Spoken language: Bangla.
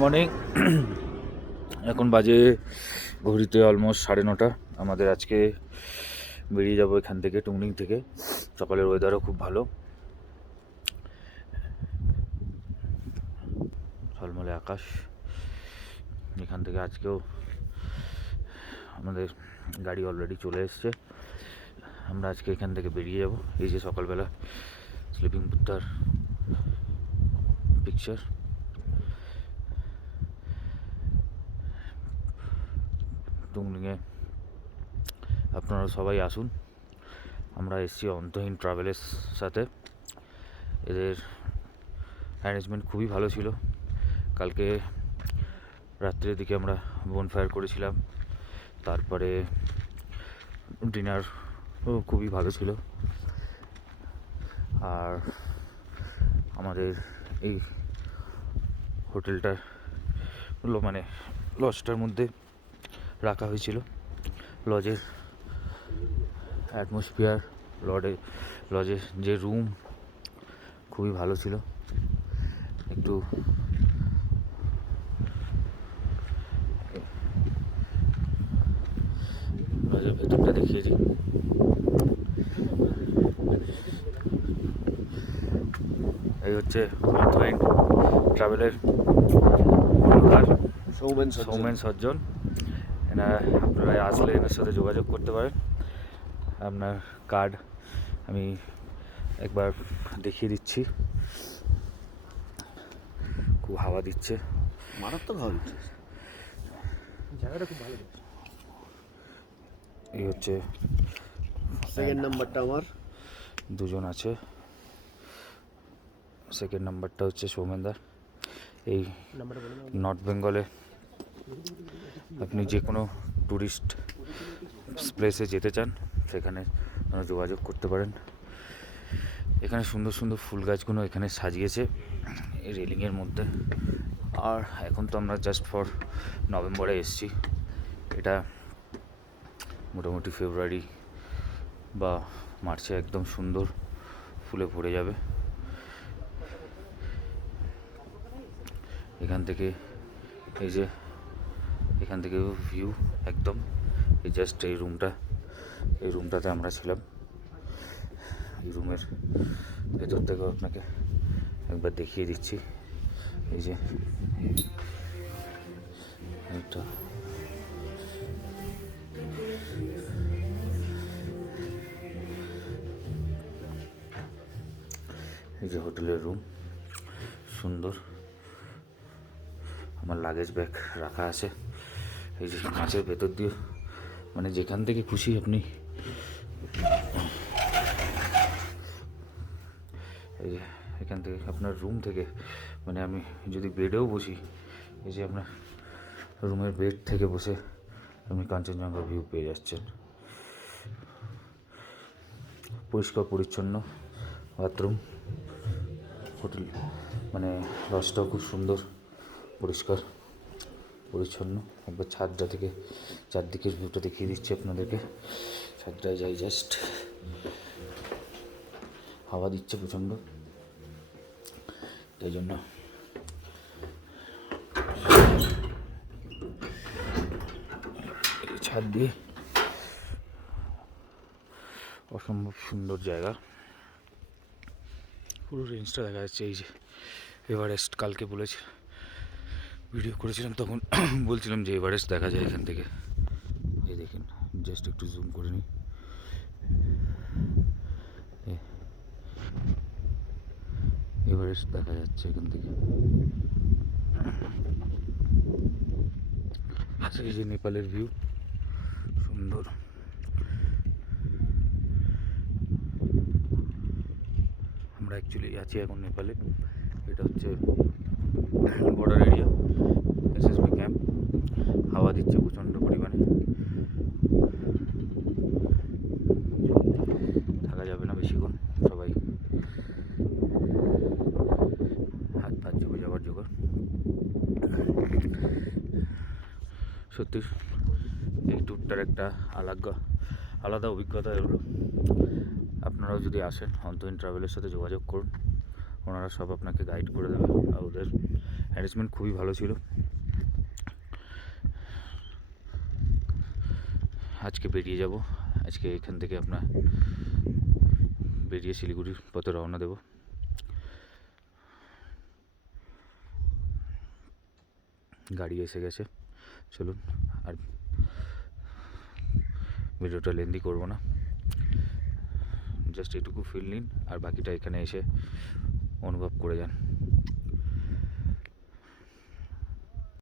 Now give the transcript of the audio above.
মর্নিং। এখন বাজে ঘড়িতে অলমোস্ট 9:30। আমাদের আজকে বেরিয়ে যাব এখান থেকে, টুংনিং থেকে। সকালের ওয়েদারও খুব ভালো, ঝলমলে আকাশ। এখান থেকে আজকেও আমাদের গাড়ি অলরেডি চলে এসছে। আমরা আজকে এখান থেকে বেরিয়ে যাব। এই যে সকালবেলা স্লিপিং বুদ্ধার পিকচার। টুংনিংয়ে আপনারা সবাই আসুন। আমরা এসেছি অন্তহীন ট্রাভেলের সাথে। এদের অ্যারেঞ্জমেন্ট খুবই ভালো ছিল। কালকে রাত্রের দিকে আমরা বনফায়ার করেছিলাম, তারপরে ডিনার খুবই ভালো ছিল। আর আমাদের এই হোটেলটার মানে লজটার মধ্যে রাখা হয়েছিল। লজের অ্যাটমসফিয়ার, লজের যে রুম খুবই ভালো ছিল। একটু লজের ভেতরটা দেখিয়ে দিই। এই হচ্ছে অন্তহীন ট্রাভেলের সৌমেন সজ্জন। আপনারা আসলে এনার সাথে যোগাযোগ করতে পারেন। আপনার কার্ড আমি একবার দেখিয়ে দিচ্ছি। খুব হাওয়া দিচ্ছে, মারাত্মক হাওয়া দিচ্ছে, জায়গাটা খুব ভালো। এই হচ্ছে সেকেন্ড নাম্বারটা আমার, দুজন আছে। সেকেন্ড নাম্বারটা হচ্ছে সৌমেনদার। এই নর্থ বেঙ্গলে আপনি যে কোনো ট্যুরিস্ট প্লেসে যেতে চান সেখানে যোগাযোগ করতে পারেন। এখানে সুন্দর সুন্দর ফুল গাছগুলো এখানে সাজিয়েছে এই রেলিংয়ের মধ্যে। আর এখন তো আমরা জাস্ট ফর নভেম্বরে এসেছি। এটা মোটামুটি ফেব্রুয়ারি বা মার্চে একদম সুন্দর ফুলে ভরে যাবে। এখান থেকে এই যে এখান থেকে ভিউ একদম, এই জাস্ট এই রুমটাতে আমরা ছিলাম। এই রুমের ভেতর থেকেও আপনাকে একবার দেখিয়ে দিচ্ছি। এই যে একটা এই যে হোটেলের রুম, সুন্দর। আমার লাগেজ ব্যাগ রাখা আছে। এই যে কাঁচের ভেতর দিয়ে মানে যেখান থেকে খুশি আপনি এই যে এখান থেকে আপনার রুম থেকে মানে আমি যদি বেডেও বসি, এই যে আপনার রুমের বেড থেকে বসে আপনি কাঞ্চনজঙ্ঘা ভিউ পেয়ে যাচ্ছেন। পরিষ্কার পরিচ্ছন্ন বাথরুম, হোটেল মানে লজটাও খুব সুন্দর, পরিষ্কার পরিচ্ছন্ন। একবার ছাদটা থেকে চারদিকের ভিউটা দেখিয়ে দিচ্ছি আপনাদেরকে। ছাদটায় যাই, জাস্ট হাওয়া দিচ্ছে প্রচণ্ড, তাই জন্য ছাদ দিয়ে অসম্ভব সুন্দর জায়গা। পুরো রেঞ্জটা দেখা যাচ্ছে। এই যে এভারেস্ট, কালকে বলেছে ভিডিও করেছিলাম তখন বলছিলাম যে এভারেস্ট দেখা যায় এখান থেকে। এই দেখেন, জাস্ট একটু জুম করে নিই। এভারেস্ট দেখা যাচ্ছে এখান থেকে। এই যে নেপালের ভিউ, সুন্দর। আমরা অ্যাকচুয়ালি আছি এখন নেপালে। এটা হচ্ছে বর্ডার এরিয়া, এসএসবি ক্যাম্প। হাওয়া দিচ্ছে প্রচণ্ড পরিমাণে, থাকা যাবে না বেশিক্ষণ। সবাই হাত পা চেপে যাওয়ার জোগাড়। সত্যি এই ট্যুরটার একটা আলাদা অভিজ্ঞতা হলো। আপনারাও যদি আসেন অন্তহীন ট্রাভেলের সাথে যোগাযোগ করুন, ওনারা সব আপনাকে গাইড করে দেবে। আর ওদের অ্যারেঞ্জমেন্ট খুবই ভালো ছিল। আজকে বেরিয়ে যাব, আজকে এখান থেকে আপনার বেরিয়ে শিলিগুড়ির পথে রওনা দেব। গাড়ি এসে গেছে, চলুন আর ভিডিওটা লেন্দি করব না, জাস্ট এটুকু ফিল নিন আর বাকিটা এখানে এসে অনুভব করে যান।